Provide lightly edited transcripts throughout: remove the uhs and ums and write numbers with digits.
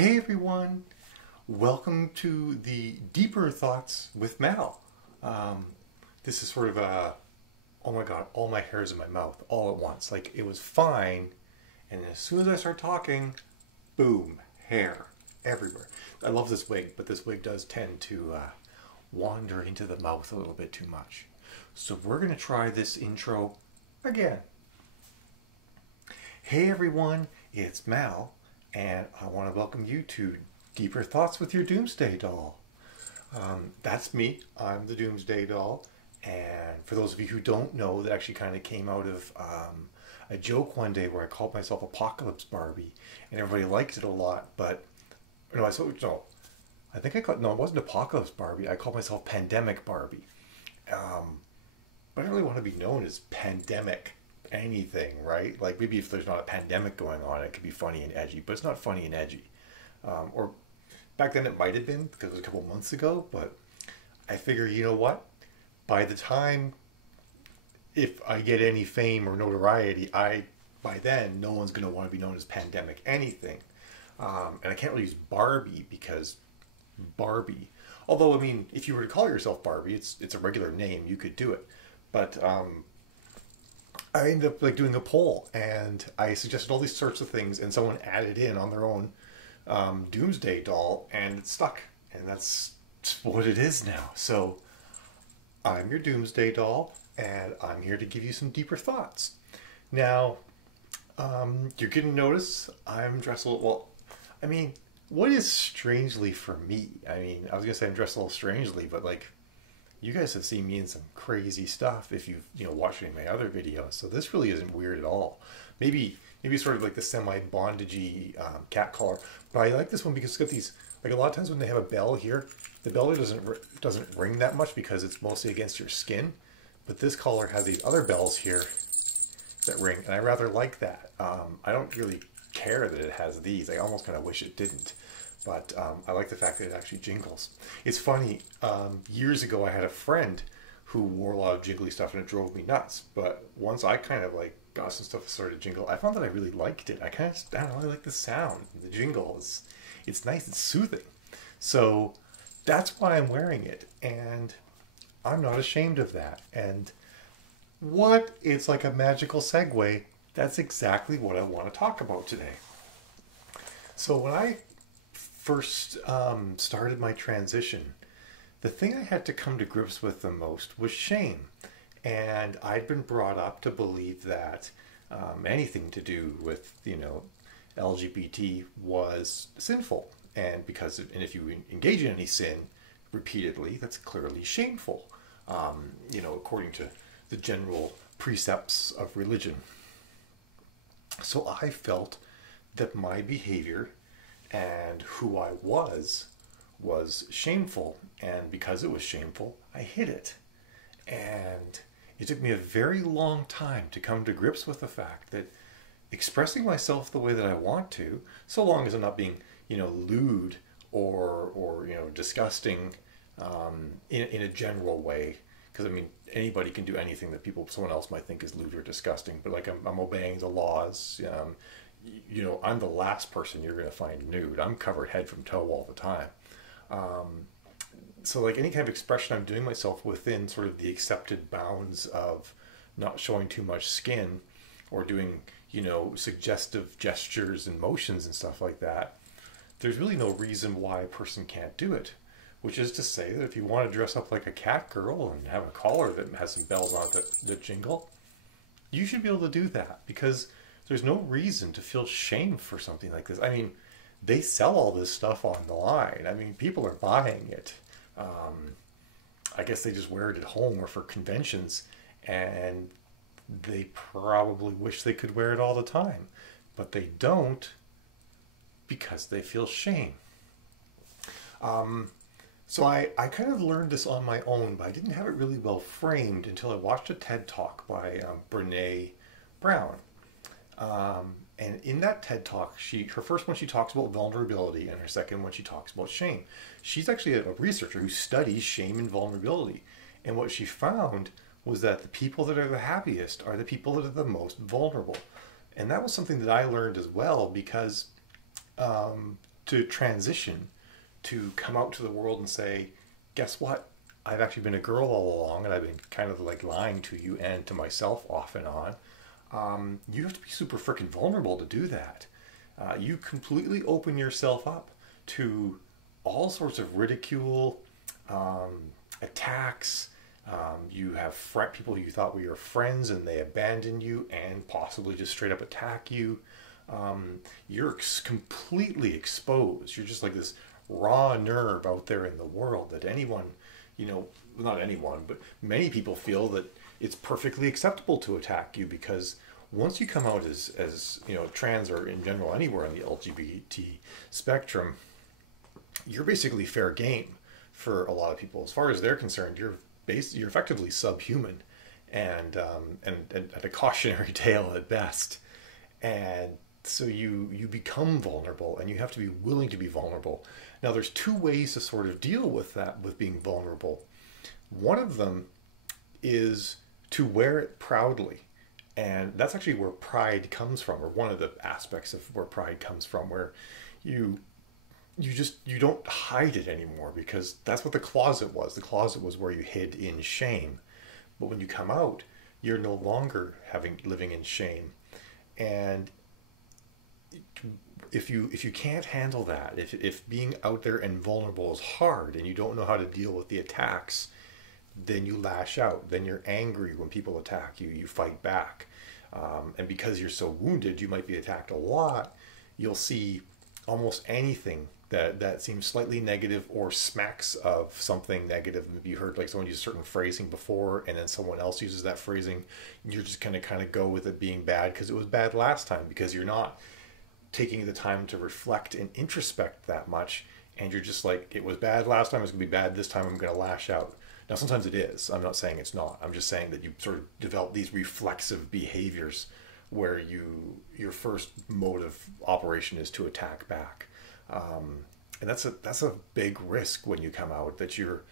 Hey everyone, welcome to the Deeper Thoughts with Mal. This is sort of a, oh my god, all my hair's in my mouth all at once. Like it was fine, and as soon as I start talking, boom, hair everywhere. I love this wig, but this wig does tend to wander into the mouth a little bit too much. So we're going to try this intro again. Hey everyone, it's Mal. And I want to welcome you to Deeper Thoughts with your Doomsday Doll. That's me. I'm the Doomsday Doll. And for those of you who don't know, that actually kind of came out of a joke one day where I called myself Apocalypse Barbie. And everybody liked it a lot. But, no, I think I called, no, it wasn't Apocalypse Barbie. I called myself Pandemic Barbie. But I don't really want to be known as Pandemic anything, right? Like maybe if there's not a pandemic going on, it could be funny and edgy, but it's not funny and edgy. Or back then it might have been because it was a couple months ago, but I figure, you know what? By the time, if I get any fame or notoriety, by then no one's going to want to be known as Pandemic anything. And I can't really use Barbie because Barbie, although I mean, if you were to call yourself Barbie, it's a regular name, you could do it. But I ended up like doing a poll, and I suggested all these sorts of things, and someone added in on their own Doomsday Doll, and it stuck, and that's what it is now. So I'm your Doomsday Doll, and I'm here to give you some deeper thoughts. Now, you're gonna notice I'm dressed a little, well, I mean, what is strangely for me? I mean, I was gonna say I'm dressed a little strangely, but like, you guys have seen me in some crazy stuff if you've watched any of my other videos, so this really isn't weird at all. Maybe sort of like the semi-bondagey cat collar, but I like this one because it's got these, like a lot of times when they have a bell here, the bell doesn't ring that much because it's mostly against your skin, but this collar has these other bells here that ring, and I rather like that. I don't really care that it has these. I almost kind of wish it didn't. But I like the fact that it actually jingles. It's funny, years ago I had a friend who wore a lot of jingly stuff and it drove me nuts. But once I kind of like got some stuff that started to jingle, I found that I really liked it. I don't know, I like the sound. The jingle it's nice, it's soothing. So that's why I'm wearing it. And I'm not ashamed of that. And it's like a magical segue. That's exactly what I want to talk about today. So when I first started my transition, the thing I had to come to grips with the most was shame. And I'd been brought up to believe that anything to do with, LGBT was sinful. And if you engage in any sin repeatedly, that's clearly shameful, according to the general precepts of religion. So I felt that my behavior and who I was shameful, and because it was shameful, I hid it. And it took me a very long time to come to grips with the fact that expressing myself the way that I want to, so long as I'm not being, lewd or disgusting in a general way, because I mean anybody can do anything that someone else might think is lewd or disgusting, but like I'm obeying the laws. I'm the last person you're going to find nude. I'm covered head from toe all the time. So like any kind of expression I'm doing myself within sort of the accepted bounds of not showing too much skin or doing, suggestive gestures and motions and stuff like that, there's really no reason why a person can't do it. Which is to say that if you want to dress up like a cat girl and have a collar that has some bells on it that jingle, you should be able to do that, because there's no reason to feel shame for something like this. I mean, they sell all this stuff on the line. I mean, people are buying it. I guess they just wear it at home or for conventions, and they probably wish they could wear it all the time. But they don't because they feel shame. So I kind of learned this on my own, but I didn't have it really well framed until I watched a TED Talk by Brené Brown. And in that TED Talk, her first one she talks about vulnerability, and her second one she talks about shame. She's actually a researcher who studies shame and vulnerability. And what she found was that the people that are the happiest are the people that are the most vulnerable. And that was something that I learned as well, because to transition, to come out to the world and say, guess what? I've actually been a girl all along, and I've been kind of like lying to you and to myself off and on. You have to be super freaking vulnerable to do that. You completely open yourself up to all sorts of ridicule, attacks. You have people you thought were your friends and they abandon you and possibly just straight up attack you. You're completely exposed. You're just like this raw nerve out there in the world that anyone, not anyone, but many people feel that it's perfectly acceptable to attack you, because once you come out as trans, or in general anywhere on the LGBT spectrum, you're basically fair game for a lot of people. As far as they're concerned, you're effectively subhuman, and a cautionary tale at best. And so you become vulnerable, and you have to be willing to be vulnerable. Now, there's two ways to sort of deal with that, with being vulnerable. One of them is to wear it proudly. And that's actually where pride comes from, or one of the aspects of where pride comes from, where you don't hide it anymore, because that's what the closet was. The closet was where you hid in shame. But when you come out, you're no longer living in shame. And if you can't handle that, if being out there and vulnerable is hard and you don't know how to deal with the attacks, then you lash out. Then you're angry when people attack you. You fight back. And because you're so wounded, you might be attacked a lot. You'll see almost anything that seems slightly negative or smacks of something negative. Maybe you heard like someone use certain phrasing before, and then someone else uses that phrasing. You're just going to kind of go with it being bad because it was bad last time, because you're not taking the time to reflect and introspect that much. And you're just like, it was bad last time, it's going to be bad this time, I'm going to lash out. Now, sometimes it is. I'm not saying it's not. I'm just saying that you sort of develop these reflexive behaviors where your first mode of operation is to attack back. And that's a big risk when you come out, that you're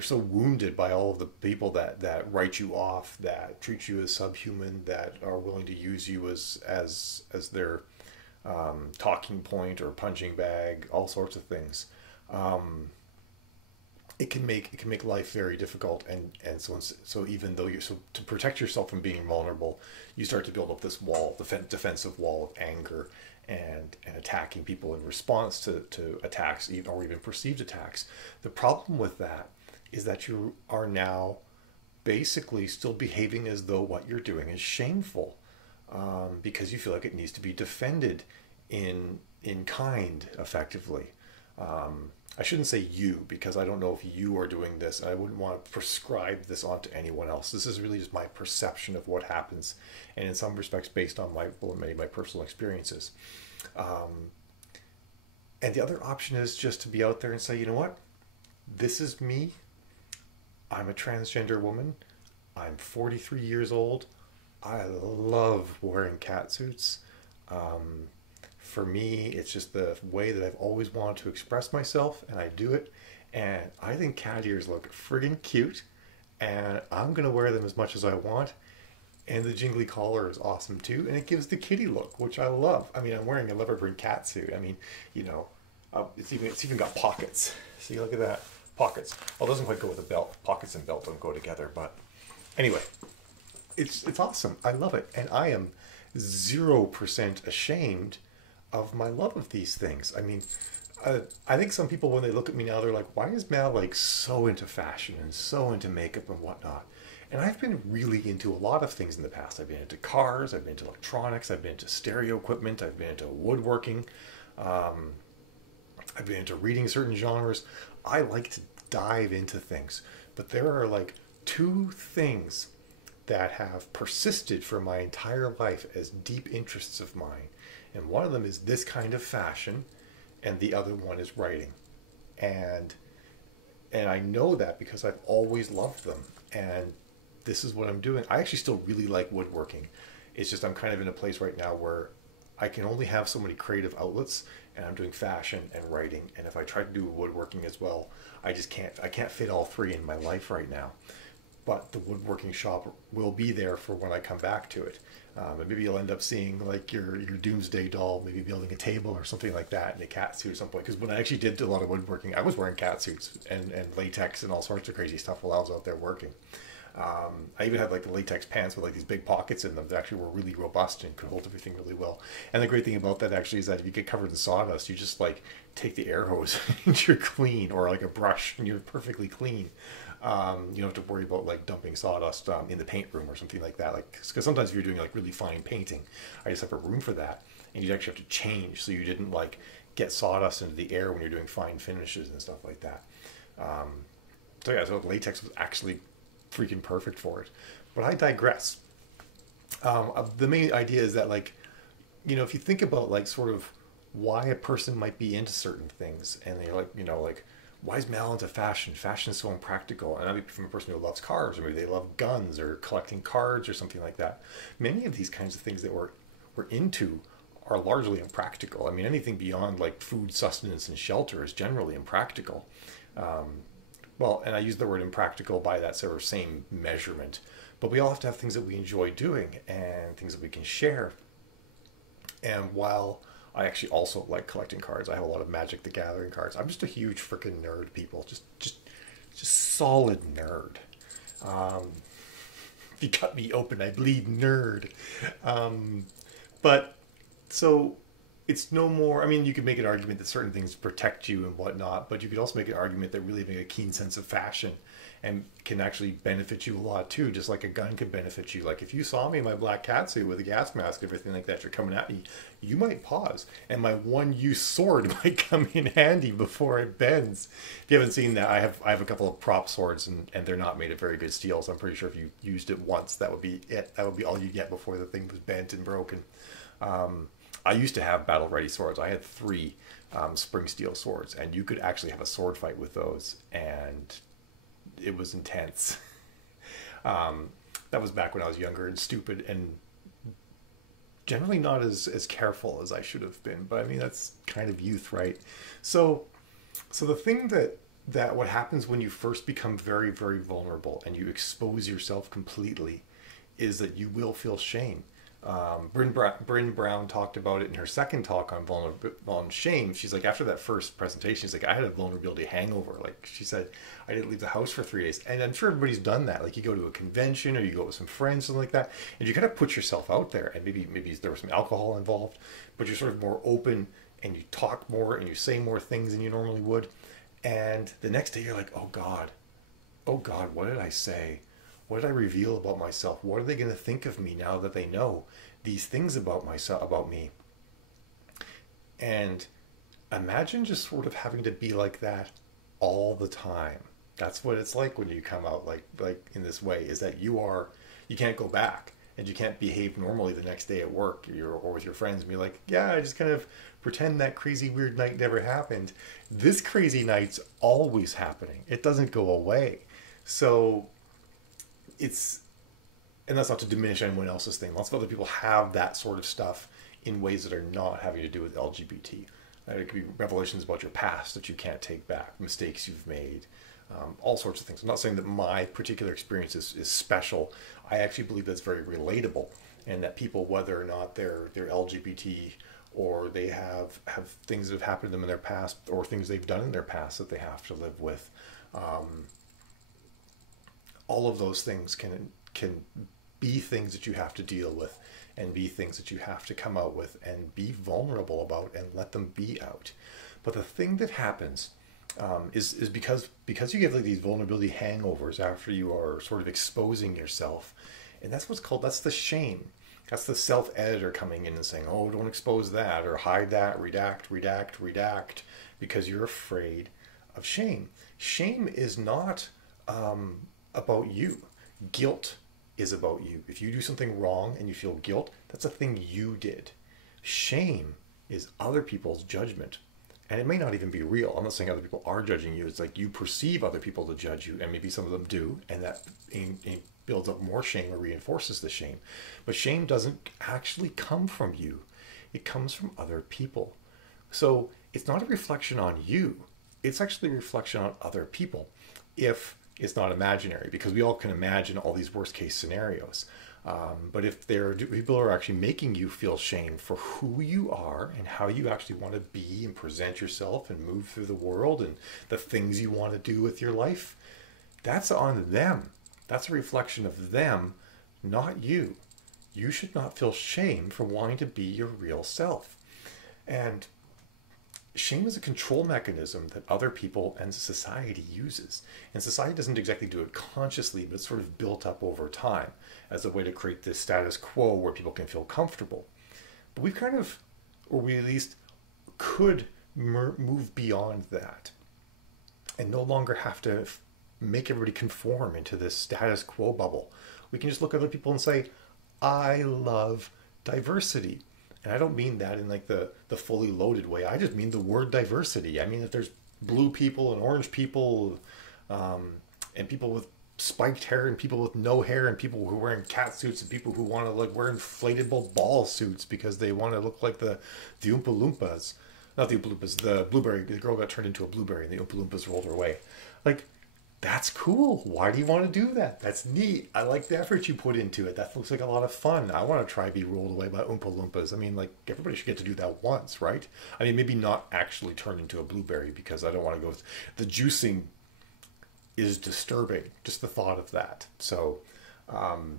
so wounded by all of the people that write you off, that treat you as subhuman, that are willing to use you as their talking point or punching bag, all sorts of things. It can make life very difficult, and so even though to protect yourself from being vulnerable, you start to build up this defensive wall of anger and attacking people in response to attacks, or even perceived attacks. The problem with that is that you are now basically still behaving as though what you're doing is shameful, because you feel like it needs to be defended in kind, effectively. I shouldn't say you, because I don't know if you are doing this. I wouldn't want to prescribe this onto anyone else. This is really just my perception of what happens, and in some respects based on many of my personal experiences. And the other option is just to be out there and say, you know what? This is me. I'm a transgender woman. I'm 43 years old. I love wearing catsuits. For me, it's just the way that I've always wanted to express myself, and I do it. And I think cat ears look friggin' cute, and I'm going to wear them as much as I want. And the jingly collar is awesome too, and it gives the kitty look, which I love. I mean, I'm wearing a leopard print cat suit. I mean, it's even got pockets. See, look at that, pockets. Well, it doesn't quite go with a belt. Pockets and belt don't go together, but anyway, it's awesome. I love it, and I am 0% ashamed of my love of these things. I mean, I think some people, when they look at me now, they're like, why is Mal like so into fashion and so into makeup and whatnot? And I've been really into a lot of things in the past. I've been into cars, I've been into electronics, I've been into stereo equipment, I've been into woodworking, I've been into reading certain genres. I like to dive into things, but there are like two things that have persisted for my entire life as deep interests of mine. And one of them is this kind of fashion, and the other one is writing. And I know that because I've always loved them. And this is what I'm doing. I actually still really like woodworking. It's just I'm kind of in a place right now where I can only have so many creative outlets, and I'm doing fashion and writing. And if I try to do woodworking as well, I can't fit all three in my life right now. but the woodworking shop will be there for when I come back to it. And maybe you'll end up seeing like your doomsday doll, maybe building a table or something like that in a cat suit at some point. Because when I actually did a lot of woodworking, I was wearing cat suits and latex and all sorts of crazy stuff while I was out there working. I even had like the latex pants with like these big pockets in them that actually were really robust and could hold everything really well. And the great thing about that actually is that if you get covered in sawdust, you just like take the air hose and you're clean, or like a brush and you're perfectly clean. You don't have to worry about like dumping sawdust in the paint room or something like that. Like, because sometimes if you're doing like really fine painting, I just have a room for that, and you actually have to change so you didn't like get sawdust into the air when you're doing fine finishes and stuff like that. So yeah, so latex was actually freaking perfect for it. But I digress. The main idea is that like, if you think about like sort of why a person might be into certain things, and they're like, like, why is Mal into fashion? Fashion is so impractical. And I mean, from a person who loves cars, or maybe they love guns or collecting cards or something like that. Many of these kinds of things that we're into are largely impractical. I mean, anything beyond like food, sustenance, and shelter is generally impractical. Well, and I use the word impractical by that sort of same measurement. But we all have to have things that we enjoy doing and things that we can share. And while I actually also like collecting cards, I have a lot of Magic the Gathering cards. I'm just a huge freaking nerd, people. Just solid nerd. If you cut me open, I bleed nerd. But so it's no more. I mean, you could make an argument that certain things protect you and whatnot, but you could also make an argument that really make a keen sense of fashion and can actually benefit you a lot too, just like a gun could benefit you. Like if you saw me in my black cat suit with a gas mask and everything like that, you're coming at me, you might pause, and my one-use sword might come in handy before it bends. If you haven't seen that, I have a couple of prop swords, and they're not made of very good steel, so I'm pretty sure if you used it once, that would be it. That would be all you get before the thing was bent and broken. I used to have battle-ready swords. I had 3 spring steel swords, and you could actually have a sword fight with those, and it was intense. That was back when I was younger and stupid and generally not as careful as I should have been. But I mean, that's kind of youth, right? So the thing that what happens when you first become very, very vulnerable and you expose yourself completely is that you will feel shame. Bryn Brown talked about it in her second talk on shame. She's like, after that first presentation, she's like, I had a vulnerability hangover. Like she said, I didn't leave the house for 3 days. And I'm sure everybody's done that. Like you go to a convention or you go with some friends, something like that, and you kind of put yourself out there, and maybe there was some alcohol involved, but you're sort of more open and you talk more and you say more things than you normally would. And the next day you're like, oh God, what did I say? What did I reveal about myself? What are they going to think of me now that they know these things about myself, about me? And imagine just sort of having to be like that all the time. That's what it's like when you come out like in this way, is that you can't go back, and you can't behave normally the next day at work or with your friends and be like, yeah, I just kind of pretend that crazy weird night never happened. This crazy night's always happening. It doesn't go away. So and that's not to diminish anyone else's thing. Lots of other people have that sort of stuff in ways that are not having to do with LGBT. It could be revelations about your past that you can't take back, mistakes you've made, all sorts of things. I'm not saying that my particular experience is special. I actually believe that's very relatable, and that people, whether or not they're LGBT, or they have things that have happened to them in their past, or things they've done in their past that they have to live with, all of those things can be things that you have to deal with, and be things that you have to come out with and be vulnerable about and let them be out. But the thing that happens is because you get like these vulnerability hangovers after you are sort of exposing yourself, and that's the shame. That's the self-editor coming in and saying, oh, don't expose that, or hide that, redact, because you're afraid of shame. Shame is not about you. Guilt is about you. If you do something wrong and you feel guilt, that's a thing you did. Shame is other people's judgment. And it may not even be real. I'm not saying other people are judging you. It's like you perceive other people to judge you, and maybe some of them do, and that builds up more shame or reinforces the shame. But shame doesn't actually come from you. It comes from other people. So it's not a reflection on you. It's actually a reflection on other people. If it's not imaginary, because we all can imagine all these worst case scenarios. But if people are actually making you feel shame for who you are and how you actually want to be and present yourself and move through the world and the things you want to do with your life, that's on them. That's a reflection of them, not you. You should not feel shame for wanting to be your real self. And shame is a control mechanism that other people and society uses. And society doesn't exactly do it consciously, but it's sort of built up over time as a way to create this status quo where people can feel comfortable. But we've kind of, or we at least could move beyond that and no longer have to make everybody conform into this status quo bubble. We can just look at other people and say, I love diversity. And I don't mean that in like the fully loaded way. I just mean the word diversity. I mean, if there's blue people and orange people, and people with spiked hair and people with no hair and people who are wearing cat suits and people who want to like wear inflatable ball suits because they want to look like the Oompa Loompas. Not the Oompa Loompas, the blueberry. The girl got turned into a blueberry and the Oompa Loompas rolled her away. Like, that's cool. Why do you want to do that? That's neat. I like the effort you put into it. That looks like a lot of fun. I want to try be rolled away by Oompa Loompas. I mean, like, everybody should get to do that once, right? I mean, maybe not actually turn into a blueberry, because I don't want to go with the juicing is disturbing. Just the thought of that. So, because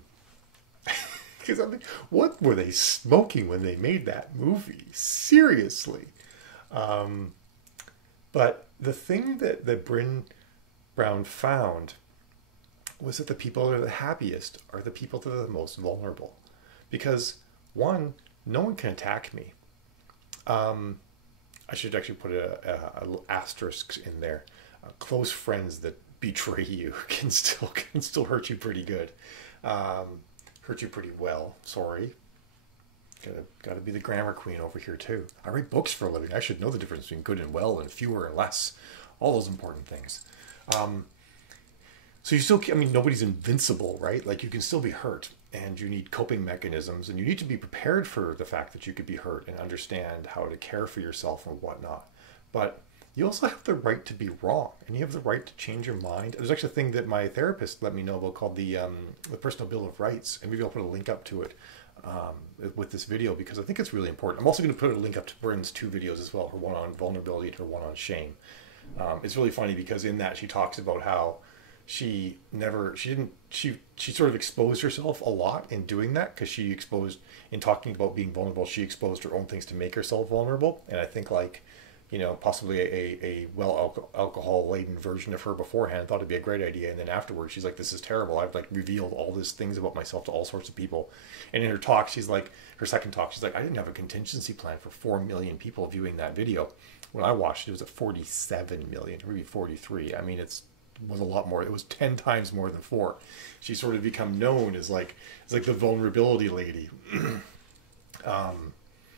I'm like, what were they smoking when they made that movie? Seriously. But the thing that Bryn Brown found was that the people that are the happiest are the people that are the most vulnerable. Because, one, no one can attack me. I should actually put a little asterisk in there. Close friends that betray you can still hurt you pretty good. Hurt you pretty well. Sorry. Gotta be the grammar queen over here too. I write books for a living. I should know the difference between good and well and fewer and less. All those important things. So you still, I mean, nobody's invincible, right? Like, you can still be hurt, and you need coping mechanisms, and you need to be prepared for the fact that you could be hurt and understand how to care for yourself and whatnot. But you also have the right to be wrong, and you have the right to change your mind. There's actually a thing that my therapist let me know about called the Personal Bill of Rights, and maybe I'll put a link up to it with this video, because I think it's really important. I'm also going to put a link up to Bryn's 2 videos as well, her one on vulnerability and her one on shame. It's really funny because in that she talks about how she sort of exposed herself a lot in doing that, because in talking about being vulnerable, she exposed her own things to make herself vulnerable. And I think, like, you know, possibly a alcohol laden version of her beforehand thought it'd be a great idea. And then afterwards, she's like, this is terrible. I've like revealed all these things about myself to all sorts of people. And in her talk, her second talk, she's like, I didn't have a contingency plan for 4 million people viewing that video. When I watched it, was at 47 million, maybe 43. I mean, was a lot more. It was 10 times more than 4. She's sort of become known as like the vulnerability lady,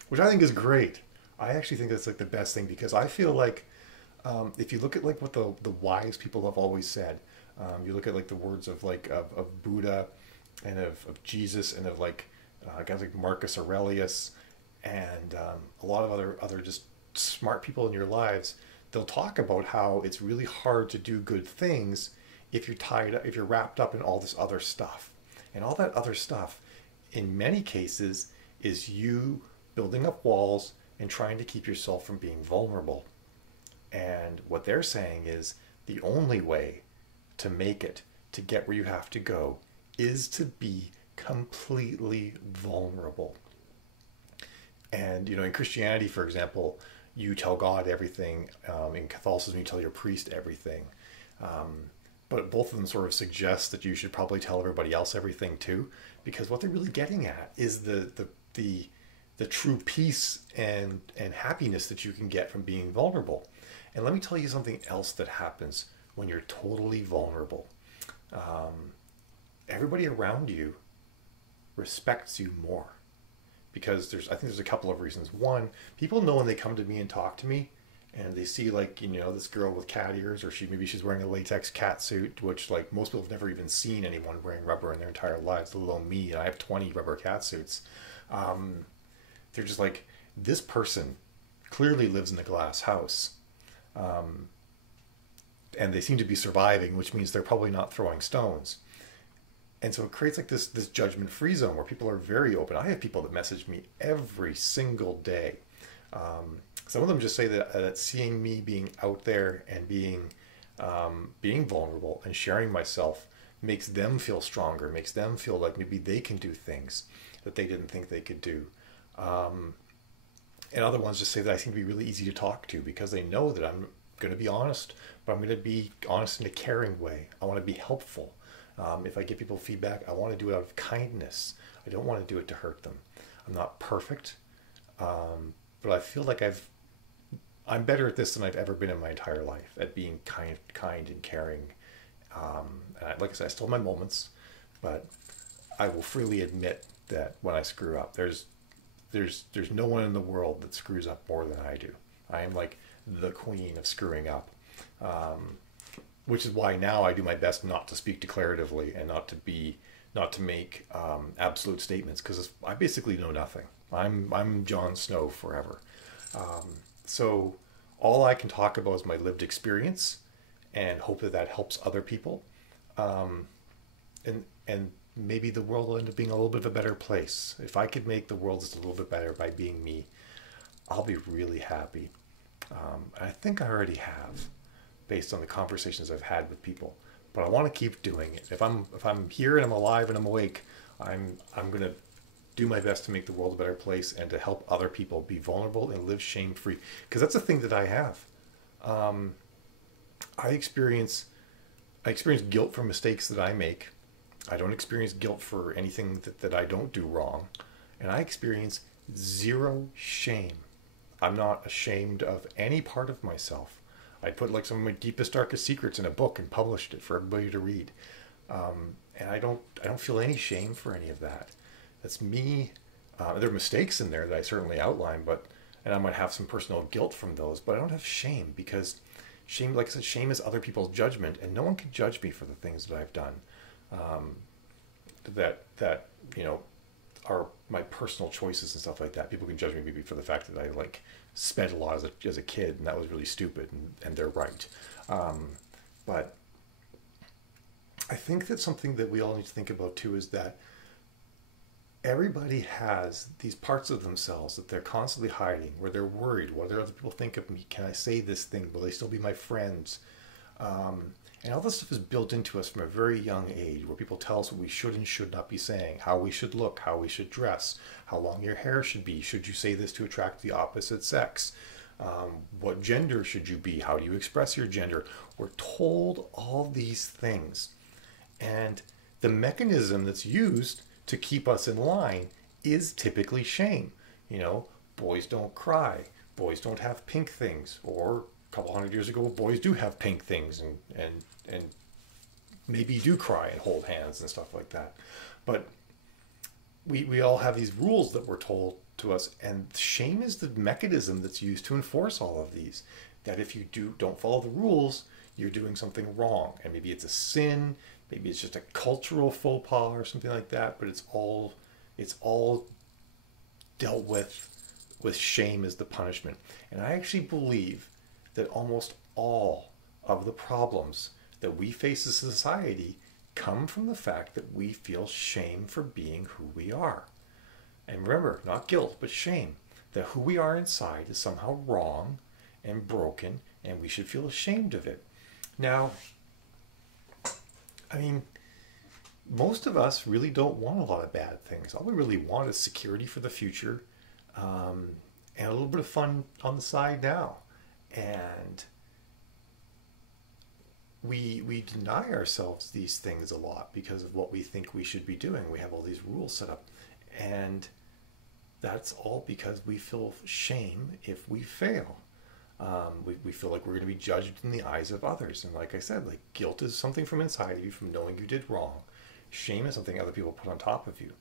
which I think is great. I actually think that's like the best thing, because I feel like if you look at like what the wise people have always said, you look at like the words of of Buddha and of Jesus and of like guys like Marcus Aurelius and a lot of other just smart people in your lives. They'll talk about how it's really hard to do good things if you're wrapped up in all this other stuff. And all that other stuff, in many cases, is you building up walls and trying to keep yourself from being vulnerable. And what they're saying is the only way to make it, to get where you have to go, is to be completely vulnerable. And, you know, in Christianity, for example, you tell God everything. In Catholicism, you tell your priest everything. But both of them sort of suggest that you should probably tell everybody else everything too, because what they're really getting at is the true peace and happiness that you can get from being vulnerable. And let me tell you something else that happens when you're totally vulnerable. Everybody around you respects you more. Because I think there's a couple of reasons. One, people know when they come to me and talk to me, and they see, like, you know, this girl with cat ears, or maybe she's wearing a latex cat suit, which, like, most people have never even seen anyone wearing rubber in their entire lives, let alone me. And I have 20 rubber cat suits. They're just like, this person clearly lives in a glass house. and they seem to be surviving, which means they're probably not throwing stones. And so it creates like this judgment free zone where people are very open. I have people that message me every single day. Some of them just say that seeing me being out there and being vulnerable and sharing myself makes them feel stronger, makes them feel like maybe they can do things that they didn't think they could do. And other ones just say that I seem to be really easy to talk to because they know that I'm going to be honest, but I'm going to be honest in a caring way. I want to be helpful. If I give people feedback, I want to do it out of kindness. I don't want to do it to hurt them. I'm not perfect, but I feel like I'm better at this than I've ever been in my entire life, at being kind and caring. Like I said, I still have my moments, but I will freely admit that when I screw up, there's no one in the world that screws up more than I do. I am like the queen of screwing up. Which is why now I do my best not to speak declaratively and not to make absolute statements, because I basically know nothing. I'm Jon Snow forever. So all I can talk about is my lived experience and hope that helps other people. And maybe the world will end up being a little bit of a better place. If I could make the world just a little bit better by being me, I'll be really happy. I think I already have, based on the conversations I've had with people. But I want to keep doing it. If I'm here and I'm alive and I'm awake, I'm going to do my best to make the world a better place and to help other people be vulnerable and live shame-free. Because that's a thing that I have. I experience guilt for mistakes that I make. I don't experience guilt for anything that I don't do wrong. And I experience zero shame. I'm not ashamed of any part of myself. I put like some of my deepest, darkest secrets in a book and published it for everybody to read. And I don't feel any shame for any of that. That's me. There are mistakes in there that I certainly outline, and I might have some personal guilt from those, but I don't have shame, because shame, like I said, shame is other people's judgment, and no one can judge me for the things that I've done. That are my personal choices and stuff like that. People can judge me maybe for the fact that I like sped a lot as a kid, and that was really stupid, and they're right. But I think that something that we all need to think about too is that everybody has these parts of themselves that they're constantly hiding, where they're worried. What do other people think of me? Can I say this thing? Will they still be my friends? And all this stuff is built into us from a very young age, where people tell us what we should and should not be saying, how we should look, how we should dress, how long your hair should be. Should you say this to attract the opposite sex? What gender should you be? How do you express your gender? We're told all these things. And the mechanism that's used to keep us in line is typically shame. Boys don't cry. Boys don't have pink things. Or a couple hundred years ago, boys do have pink things and maybe do cry and hold hands and stuff like that. But we all have these rules that we're told to us, and shame is the mechanism that's used to enforce all of these. That if you don't follow the rules, you're doing something wrong, and maybe it's a sin, maybe it's just a cultural faux pas or something like that. But it's all dealt with shame as the punishment. And I actually believe that almost all of the problems that we face as a society come from the fact that we feel shame for being who we are. And remember, not guilt, but shame. That who we are inside is somehow wrong and broken, and we should feel ashamed of it. Now, most of us really don't want a lot of bad things. All we really want is security for the future, and a little bit of fun on the side now. And we deny ourselves these things a lot because of what we think we should be doing. We have all these rules set up, and that's all because we feel shame if we fail. We feel like we're going to be judged in the eyes of others. And like I said, like, guilt is something from inside of you, from knowing you did wrong. Shame is something other people put on top of you.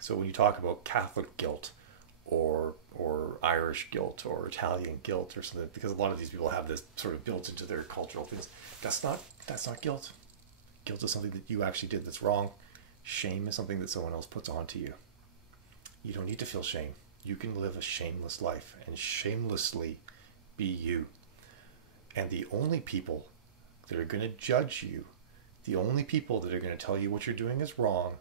So when you talk about Catholic guilt or Irish guilt or Italian guilt or something, because a lot of these people have this sort of built into their cultural things, that's not guilt. Guilt is something that you actually did that's wrong. Shame is something that someone else puts onto you. You don't need to feel shame. You can live a shameless life and shamelessly be you. And the only people that are going to judge you, the only people that are going to tell you what you're doing is wrong,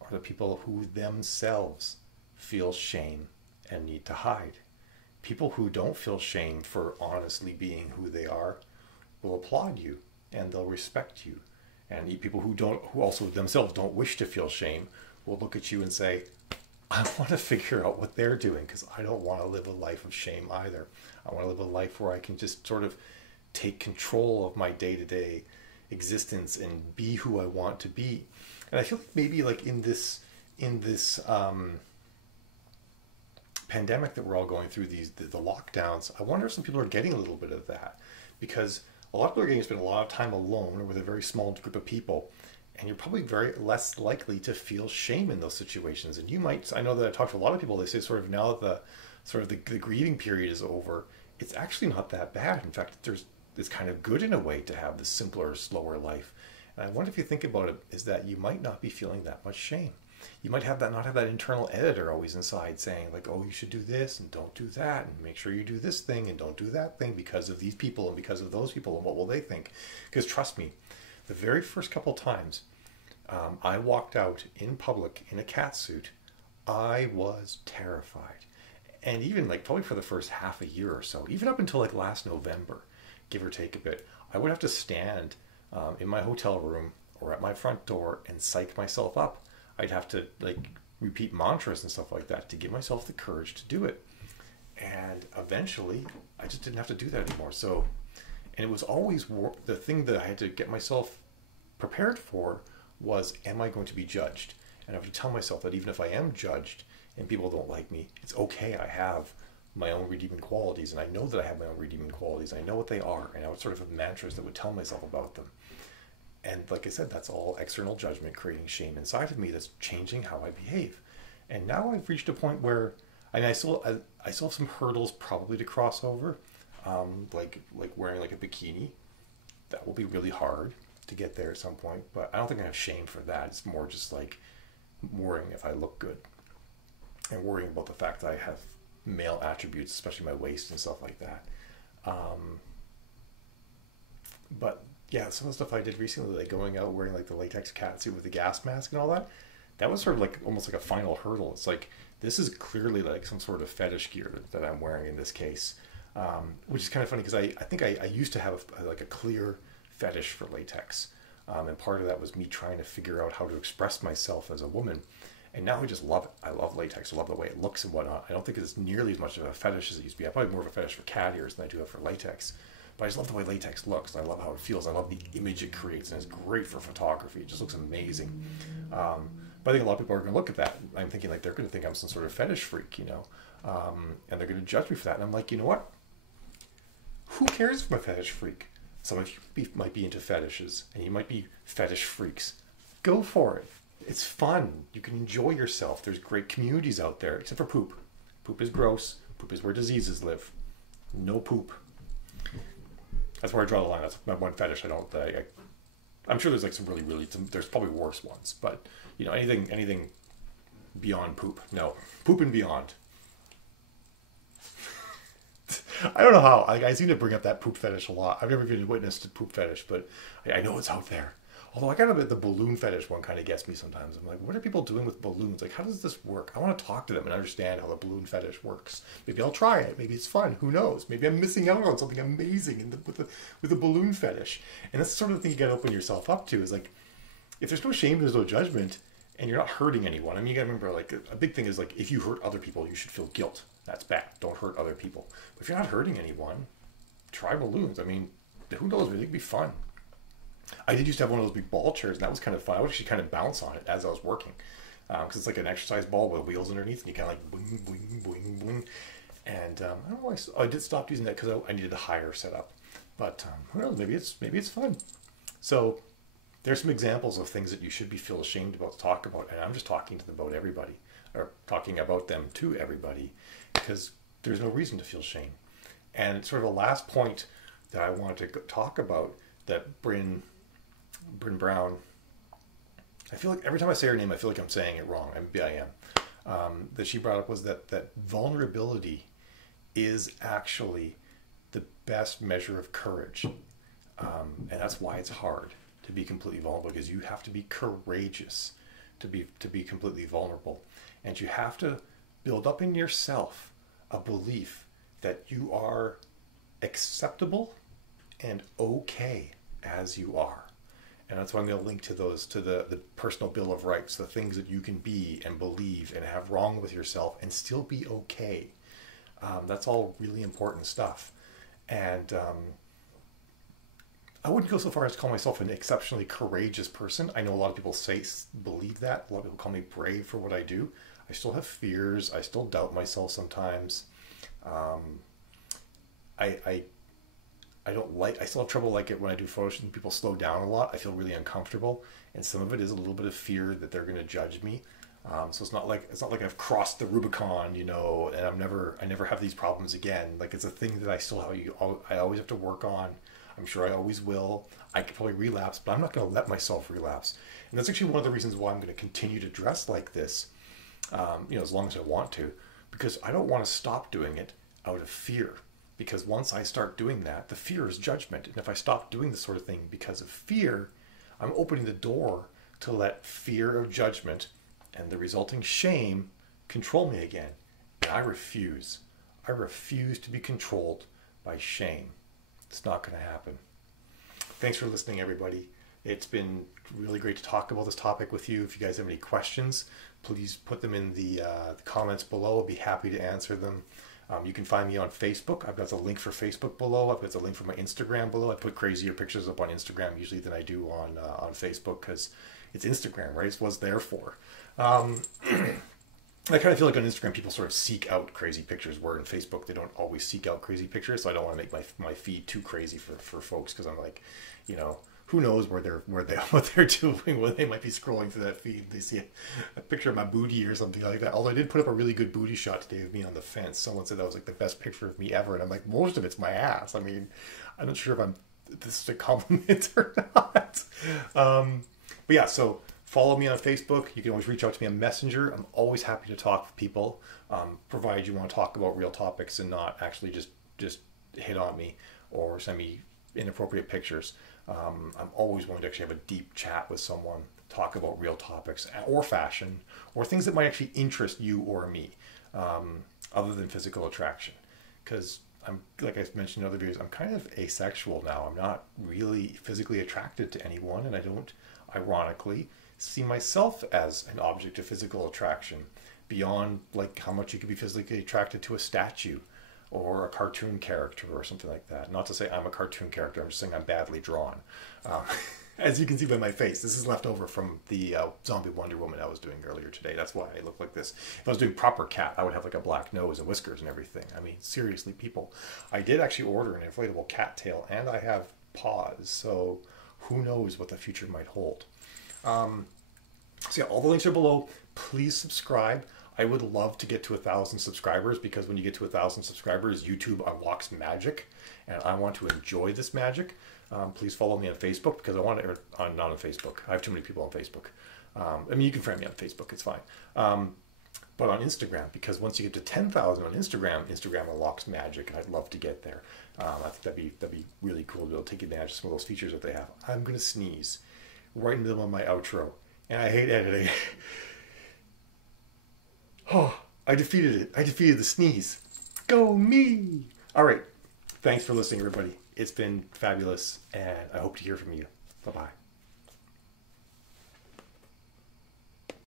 are the people who themselves feel shame and need to hide. People who don't feel shame for honestly being who they are will applaud you and they'll respect you. And people who also themselves don't wish to feel shame will look at you and say, I want to figure out what they're doing because I don't want to live a life of shame either. I want to live a life where I can just sort of take control of my day-to-day existence and be who I want to be. And I feel like maybe like in this pandemic that we're all going through, the lockdowns, I wonder if some people are getting a little bit of that, because a lot of people are getting to spend a lot of time alone or with a very small group of people, and you're probably very less likely to feel shame in those situations. And you might, I know that I talked to a lot of people, they say sort of now that the grieving period is over, it's actually not that bad. In fact, it's kind of good in a way to have this simpler, slower life. And I wonder if you think about it, is that you might not be feeling that much shame. You might not have that internal editor always inside saying like, oh, you should do this and don't do that, and make sure you do this thing and don't do that thing because of these people and because of those people and what will they think. Because trust me, the very first couple times I walked out in public in a cat suit, I was terrified. And even like probably for the first half a year or so, even up until like last November, give or take a bit, I would have to stand in my hotel room or at my front door and psych myself up. I'd have to like repeat mantras and stuff like that to give myself the courage to do it. And eventually I just didn't have to do that anymore. So, and it was always the thing that I had to get myself prepared for was, am I going to be judged? And I have to tell myself that even if I am judged and people don't like me, it's okay. I have my own redeeming qualities, and I know that I have my own redeeming qualities. I know what they are, and I would sort of have mantras that would tell myself about them. And like I said, that's all external judgment creating shame inside of me that's changing how I behave. And now I've reached a point where, and I still have some hurdles probably to cross over, like wearing like a bikini. That will be really hard to get there at some point, but I don't think I have shame for that. It's more just like worrying if I look good and worrying about the fact that I have male attributes, especially my waist and stuff like that. But yeah, some of the stuff I did recently, like going out wearing like the latex catsuit with the gas mask and all that, that was sort of like almost like a final hurdle. It's like, this is clearly like some sort of fetish gear that I'm wearing in this case, which is kind of funny because I think I used to have like a clear fetish for latex. And part of that was me trying to figure out how to express myself as a woman. And now I just love it. I love latex. I love the way it looks and whatnot. I don't think it's nearly as much of a fetish as it used to be. I probably more of a fetish for cat ears than I do have for latex. But I just love the way latex looks. I love how it feels. I love the image it creates, and it's great for photography. It just looks amazing. But I think a lot of people are going to look at that. I'm thinking like they're going to think I'm some sort of fetish freak, you know, and they're going to judge me for that. And I'm like, you know what? Who cares if I'm a fetish freak? Some of you might be into fetishes, and you might be fetish freaks. Go for it. It's fun. You can enjoy yourself. There's great communities out there, except for poop. Poop is gross. Poop is where diseases live. No poop. That's where I draw the line. That's my one fetish. I'm sure there's like some really, there's probably worse ones, but you know, anything beyond poop. No, poop and beyond. I don't know how. I seem to bring up that poop fetish a lot. I've never even witnessed a poop fetish, but I know it's out there. Although I got a bit, the balloon fetish one kind of gets me sometimes. I'm like, what are people doing with balloons? Like, how does this work? I want to talk to them and understand how the balloon fetish works. Maybe I'll try it. Maybe it's fun. Who knows? Maybe I'm missing out on something amazing with the balloon fetish. And that's the sort of thing you got to open yourself up to. Is like, if there's no shame, there's no judgment, and you're not hurting anyone. I mean, you got to remember, like, a big thing is like, if you hurt other people, you should feel guilt. That's bad. Don't hurt other people. But if you're not hurting anyone, try balloons. I mean, who knows? Maybe it could be fun. I did used to have one of those big ball chairs, and that was kind of fun. I would actually kind of bounce on it as I was working, because it's like an exercise ball with wheels underneath, and you kind of like boing, boing, boing, boing. And I don't know. I did stop using that because I needed a higher setup. But who knows? Maybe it's fun. So there's some examples of things that you should feel ashamed about to talk about, and I'm just talking to them about everybody, or talking about them to everybody, because there's no reason to feel shame. And sort of a last point that I wanted to talk about that Brené Brown, I feel like every time I say her name, I feel like I'm saying it wrong. Maybe I am. That she brought up was that vulnerability is actually the best measure of courage. And that's why it's hard to be completely vulnerable, because you have to be courageous to be completely vulnerable. And you have to build up in yourself a belief that you are acceptable and okay as you are. And that's why I'm going to link to those, to the personal bill of rights, the things that you can be and believe and have wrong with yourself and still be okay. That's all really important stuff. And I wouldn't go so far as to call myself an exceptionally courageous person. I know a lot of people believe that. A lot of people call me brave for what I do. I still have fears. I still doubt myself sometimes. I still have trouble like it when I do photo shoots and people slow down a lot. I feel really uncomfortable, and some of it is a little bit of fear that they're going to judge me. So it's not like I've crossed the Rubicon, and I never have these problems again. Like, it's a thing that I always have to work on. I'm sure I always will. I could probably relapse, but I'm not going to let myself relapse. And that's actually one of the reasons why I'm going to continue to dress like this, as long as I want to, because I don't want to stop doing it out of fear. Because once I start doing that, the fear is judgment. And if I stop doing this sort of thing because of fear, I'm opening the door to let fear of judgment and the resulting shame control me again. And I refuse. I refuse to be controlled by shame. It's not going to happen. Thanks for listening, everybody. It's been really great to talk about this topic with you. If you guys have any questions, please put them in the comments below. I'll be happy to answer them. You can find me on Facebook. I've got the link for Facebook below. I've got the link for my Instagram below. I put crazier pictures up on Instagram usually than I do on Facebook, because it's Instagram, right? It's what it's there for. I kind of feel like on Instagram people sort of seek out crazy pictures, where in Facebook they don't always seek out crazy pictures. So I don't want to make my feed too crazy for folks, because I'm like, who knows what they're doing when they might be scrolling through that feed. They see a picture of my booty or something like that. Although I did put up a really good booty shot today of me on the fence. Someone said that was like the best picture of me ever, and I'm like, most of it's my ass. I mean, I'm not sure if this is a compliment or not. But yeah, so follow me on Facebook. You can always reach out to me on Messenger. I'm always happy to talk with people, provided you want to talk about real topics and not actually just hit on me or send me inappropriate pictures. I'm always willing to actually have a deep chat with someone, talk about real topics or fashion or things that might actually interest you or me, other than physical attraction. Because I'm, like I mentioned in other videos, I'm kind of asexual now. I'm not really physically attracted to anyone, and I don't, ironically, see myself as an object of physical attraction beyond like how much you could be physically attracted to a statue or a cartoon character or something like that. Not to say I'm a cartoon character, I'm just saying I'm badly drawn. As you can see by my face, this is left over from the zombie Wonder Woman I was doing earlier today. That's why I look like this. If I was doing proper cat, I would have like a black nose and whiskers and everything. I mean, seriously, people. I did actually order an inflatable cat tail, and I have paws, so who knows what the future might hold. So yeah, all the links are below. Please subscribe. I would love to get to 1,000 subscribers, because when you get to 1,000 subscribers, YouTube unlocks magic, and I want to enjoy this magic. Please follow me on Facebook, because I want to, not on Facebook. I have too many people on Facebook. I mean, you can friend me on Facebook, it's fine. But on Instagram, because once you get to 10,000 on Instagram, Instagram unlocks magic, and I'd love to get there. I think that'd be really cool to be able to take advantage of some of those features that they have. I'm going to sneeze right in the middle of my outro, and I hate editing. Oh, I defeated it. I defeated the sneeze. Go me! All right. Thanks for listening, everybody. It's been fabulous, and I hope to hear from you. Bye-bye.